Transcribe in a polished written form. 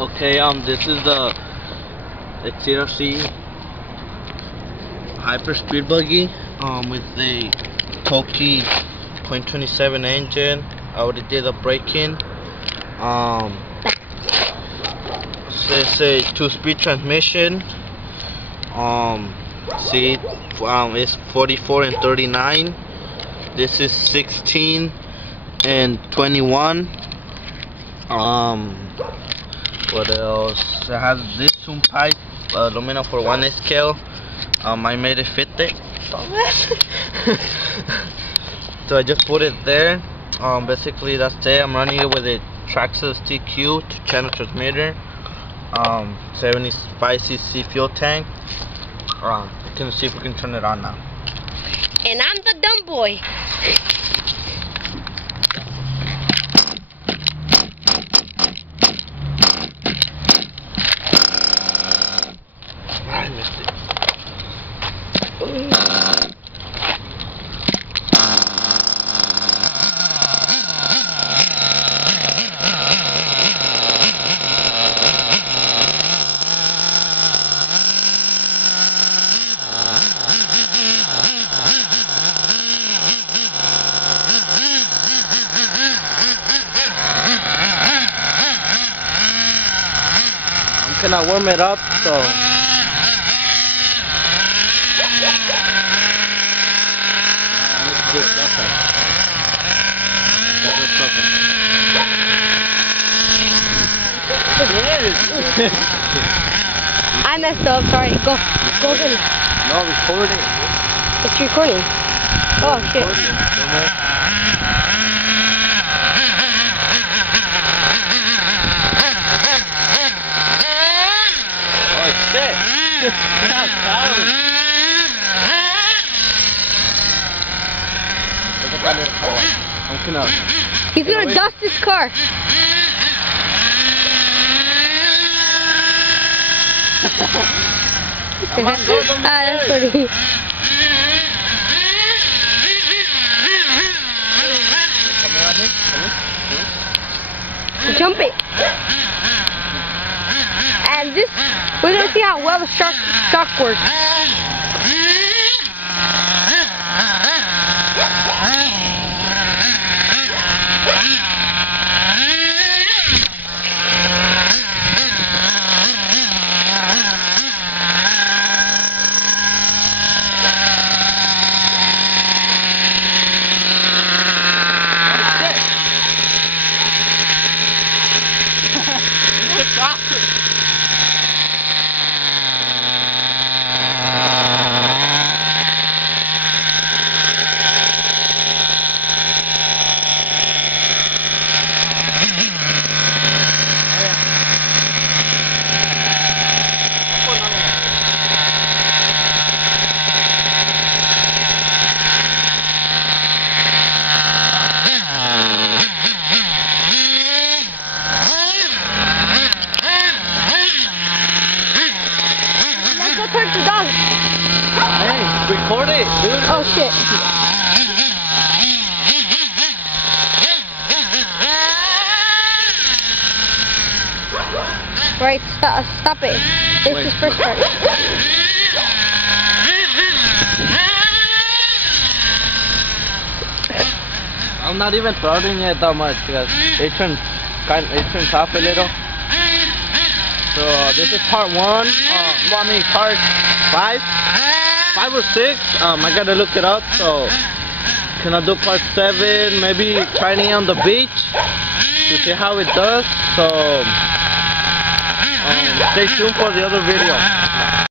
Okay, this is the XRC hyper speed buggy with the toki .27 engine. I already did the braking. So it's a 2-speed transmission. It's 44 and 39. This is 16 and 21. What else? It has this tune pipe, aluminum for 1 scale. I made it fit there. So I just put it there. Basically that's it. I'm running it with a traxxas TQ 2-channel transmitter, 75cc fuel tank. You can see if we can turn it on now. And I'm the dumb boy. I missed it. I'm gonna warm it up, so I messed up, sorry. Go ahead. no, record it. It's recording. Oh shit. Oh shit. He's gonna dust his car. That's funny. Jump it. And this, we're gonna see how well the shock works. Turn to dog. Hey, record it, dude. Oh shit. Right, stop it. This is first part. I'm not even throttling it that much because it turns off a little. So this is part 1. Part 5 or 6. I gotta look it up. So can I do part 7? Maybe trying it on the beach to see how it does. So stay tuned for the other video.